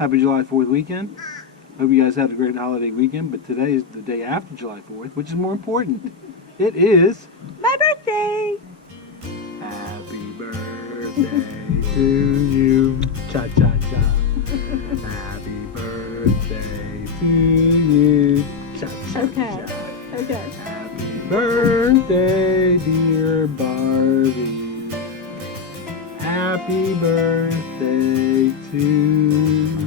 Happy July 4th weekend. Hope you guys had a great holiday weekend, but today is the day after July 4th, which is more important. It is my birthday! Happy birthday to you. Cha-cha-cha. Happy birthday to you. Cha-cha-cha. Okay. Happy birthday, dear Barbie. Happy birthday to you.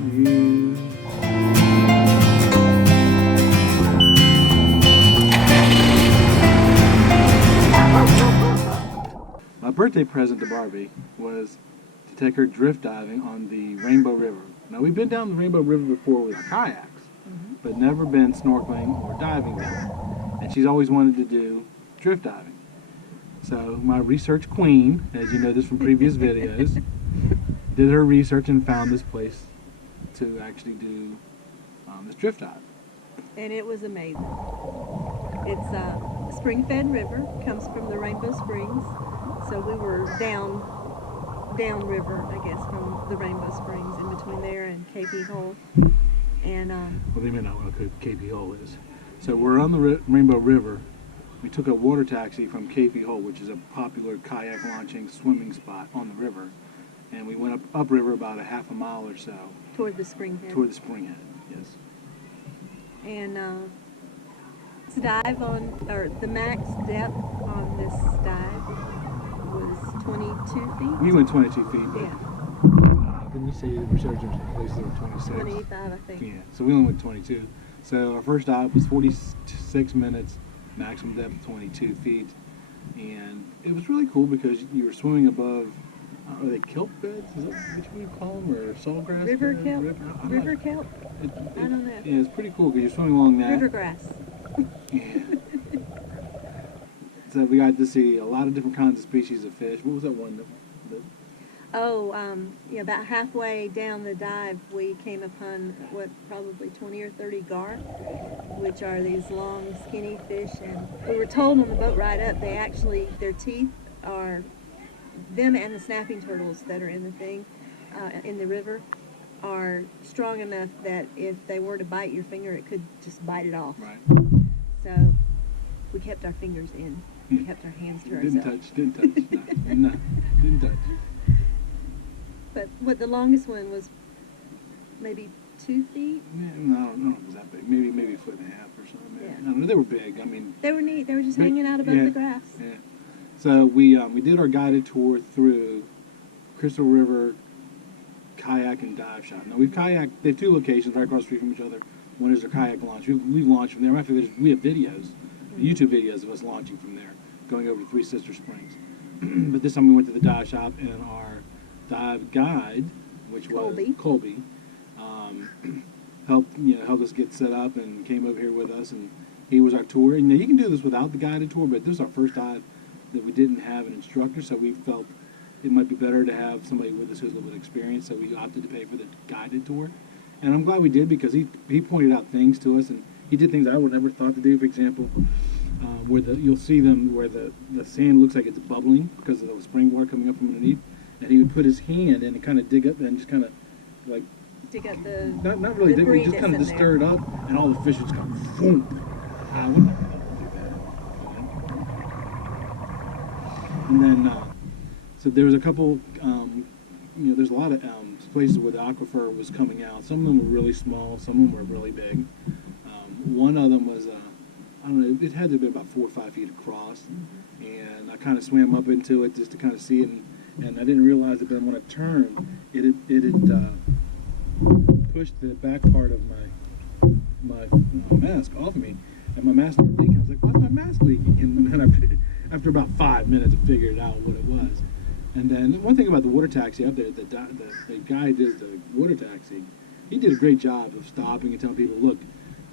My birthday present to Barbie was to take her drift diving on the Rainbow River. Now, we've been down the Rainbow River before with our kayaks, but never been snorkeling or diving down. And she's always wanted to do drift diving. So my research queen, as you know this from previous videos, did her research and found this place to actually do this drift dive. And it was amazing. It's a spring-fed river, comes from the Rainbow Springs. So we were downriver, I guess, from the Rainbow Springs, in between there and KP Hole. And well, they may not know what KP Hole is. So we're on the Rainbow River. We took a water taxi from KP Hole, which is a popular kayak launching swimming spot on the river, and we went upriver about a half a mile or so. Toward the spring head. Toward the spring head, yes. And this dive the max depth on this dive was 22 feet. We went 22 feet. But, yeah. Didn't you say the researchers places were 26? 25, I think. Yeah, so we only went 22. So our first dive was 46 minutes. Maximum depth 22 feet, and it was really cool because you were swimming above, are they kelp beds? Is that what you call them, or sawgrass? River beds? kelp? River kelp? I don't know. Yeah, it's pretty cool because you're swimming along that. River grass. Yeah. So we got to see a lot of different kinds of species of fish. What was that one? About halfway down the dive, we came upon probably 20 or 30 gar, which are these long, skinny fish. And we were told on the boat ride up, their teeth are, them and the snapping turtles that are in the thing, in the river, are strong enough that if they were to bite your finger, it could just bite it off. Right. So we kept our fingers in. We kept our hands to ourselves. Didn't touch. No, didn't touch. But what the longest one was maybe 2 feet. Yeah, no, I don't know if it was that big. Maybe a foot and a half or something. Yeah. I don't know. They were big. I mean, they were neat. They were just hanging out above the grass. Yeah. So we did our guided tour through Crystal River Kayak and Dive Shop. Now we've kayaked. They have two locations right across the street from each other. One is their kayak launch. We've launched from there. Actually, we have videos, YouTube videos of us launching from there, going over to Three Sister Springs. But this time we went to the dive shop, and our dive guide, which was Colby, helped us get set up and came over here with us, and he was our tour. And you can do this without the guided tour, but this is our first dive that we didn't have an instructor, so we felt it might be better to have somebody with us who has a little bit of experience, so we opted to pay for the guided tour. And I'm glad we did because he pointed out things to us, and he did things I would never thought to do. For example, where you'll see them where the sand looks like it's bubbling because of the spring water coming up from underneath. And he would put his hand in and kind of dig up and just kind of like dig up the not really dig, just kind of just stir it up, and all the fish would just come boom. I would never do that. And then so there was a couple. There's a lot of places where the aquifer was coming out. Some of them were really small. Some of them were really big. One of them was I don't know. It had to have been about 4 or 5 feet across, and I kind of swam up into it just to kind of see it. And I didn't realize it, but when I turned, it had pushed the back part of my mask off me, and my mask started leaking. I was like, "Why's my mask leaking?" And then after about 5 minutes, I figured out what it was. And then one thing about the water taxi out there, the guy who does the water taxi, he did a great job of stopping and telling people, "Look,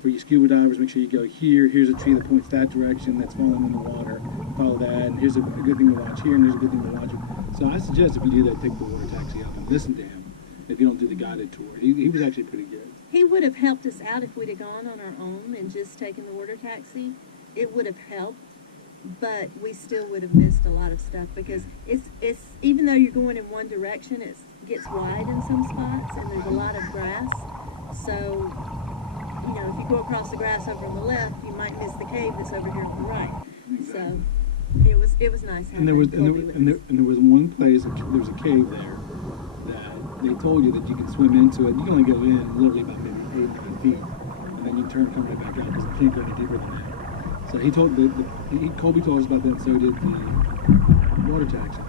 for you scuba divers, make sure you go here. Here's a tree that points that direction. That's falling in the water. Follow that. And here's a good thing to watch here, and here's a good thing to watch." So I suggest if you do that, take the water taxi up and listen to him. If you don't do the guided tour, he was actually pretty good. He would have helped us out if we'd have gone on our own and just taken the water taxi. It would have helped, but we still would have missed a lot of stuff because it's even though you're going in one direction, gets wide in some spots, and there's a lot of grass. So, you know, if you go across the grass over on the left, you might miss the cave that's over here on the right. So, it was nice having Colby with us. And there was one place, there was a cave there that they told you that you could swim into it. You can only go in literally about maybe 8 or 9 feet, and then you turn and come right back out because you can't go any deeper than that. So Colby told us about that, and so did the water taxi.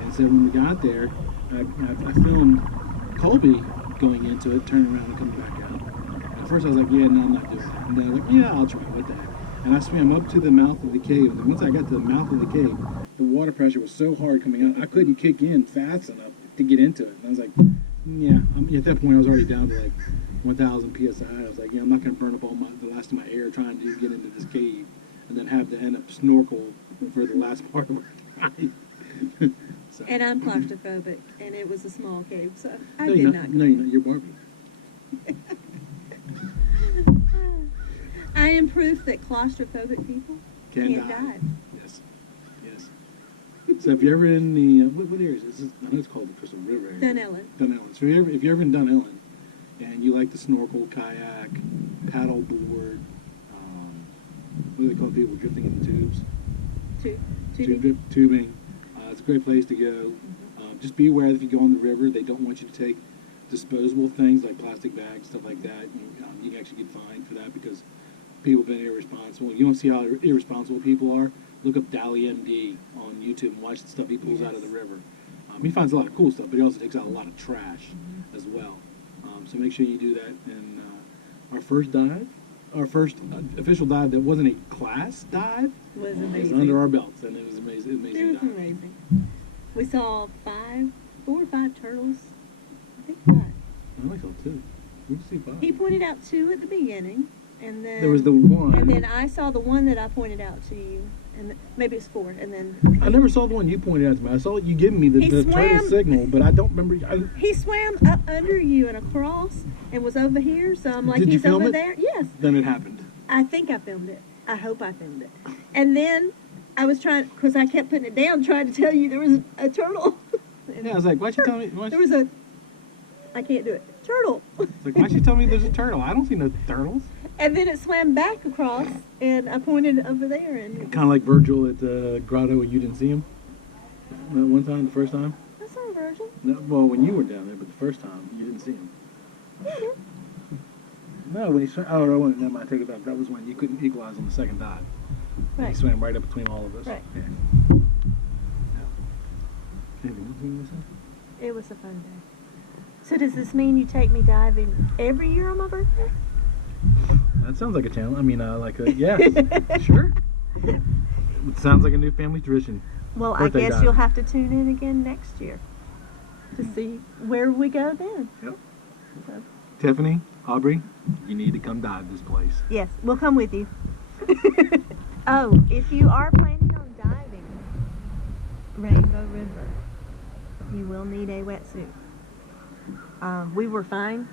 And so when we got there, I filmed Colby going into it, turning around and coming back out. At first I was like, yeah, no, I'm not doing that. And then I was like, yeah, I'll try. What the heck? And I swam up to the mouth of the cave. And once I got to the mouth of the cave, the water pressure was so hard coming out, I couldn't kick in fast enough to get into it. And I was like, yeah. At that point, I was already down to like 1,000 psi. I was like, yeah, I'm not going to burn up the last of my air trying to get into this cave and then have to end up snorkel for the last part of our ride. So. And I'm claustrophobic, and it was a small cave, so I no, did you're not. No, you're not. You're Barbie. I am proof that claustrophobic people can't dive. Yes. So if you're ever in the what area is this? I know it's called the Crystal River area. Dunellen. So if you're ever in Dunellen and you like to snorkel, kayak, paddle board, what do they call people drifting in the tubes? Tubing. It's a great place to go. Just be aware that if you go on the river, they don't want you to take disposable things like plastic bags, stuff like that. You can actually get fined for that because people have been irresponsible. You want to see how irresponsible people are? Look up Dally MD on YouTube and watch the stuff he pulls out of the river. He finds a lot of cool stuff, but he also takes out a lot of trash as well. So make sure you do that. And our first official dive that wasn't a class dive Was amazing. was under our belts, and it was amazing. It was amazing. We saw 4 or 5 turtles. I think 5. I only saw 2. We did see 5. He pointed out 2 at the beginning, and then There was the one. And then I saw the one that I pointed out to you, and maybe it's 4. And then I never saw the one you pointed out to me. I saw you giving me the turtle signal, but I don't remember. He swam up under you and across, and was over here. So I'm like, Did you he's film over it? there. Yes. Then it happened. I think I filmed it. I hope I filmed it. And then I was trying, because I kept putting it down, trying to tell you there was a turtle. Yeah, I was like, why'd you tell me? There was a, I can't do it, turtle. It's like, why'd you tell me there's a turtle? I don't see no turtles. And then it swam back across, and I pointed over there. And Kind of like Virgil at the grotto when you didn't see him. That one time, the first time? I saw Virgil. No, well, when you were down there, but the first time, you didn't see him. Yeah, I did. No, when he swam, oh, no, never mind, take it back. That was when you couldn't equalize on the second dive. Right. He swam right up between all of us. Right. Yeah. Anything else you want to say? It was a fun day. So does this mean you take me diving every year on my birthday? That sounds like a challenge. I mean, yes, sure. It sounds like a new family tradition. Well, Birthday I guess diving. you'll have to tune in again next year to see where we go then. Yep. So, Tiffany, Aubrey, you need to come dive this place. yes, we'll come with you. Oh, if you are planning on diving Rainbow River, you will need a wetsuit. We were fine.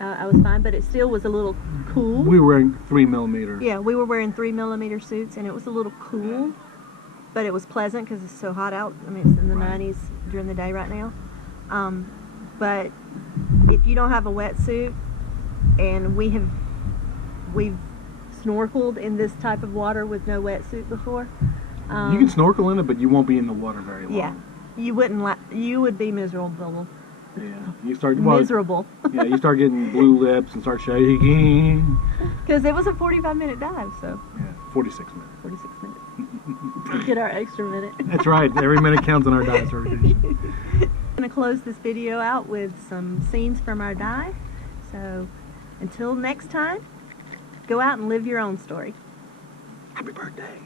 I was fine, but it still was a little cool. We were wearing 3mm. Yeah, we were wearing 3mm suits, and it was a little cool, but it was pleasant because it's so hot out. I mean, it's in the Right. 90s during the day right now. But if you don't have a wetsuit, and we've snorkeled in this type of water with no wetsuit before. You can snorkel in it, but you won't be in the water very long. Yeah, you would be miserable. Yeah. You start Miserable. Yeah, you start getting blue lips and start shaking. Because it was a 45-minute dive, so Yeah, 46 minutes. 46 minutes. Get our extra minute. That's right. Every minute counts on our dive certification. I'm going to close this video out with some scenes from our dive. So until next time, go out and live your own story. Happy birthday.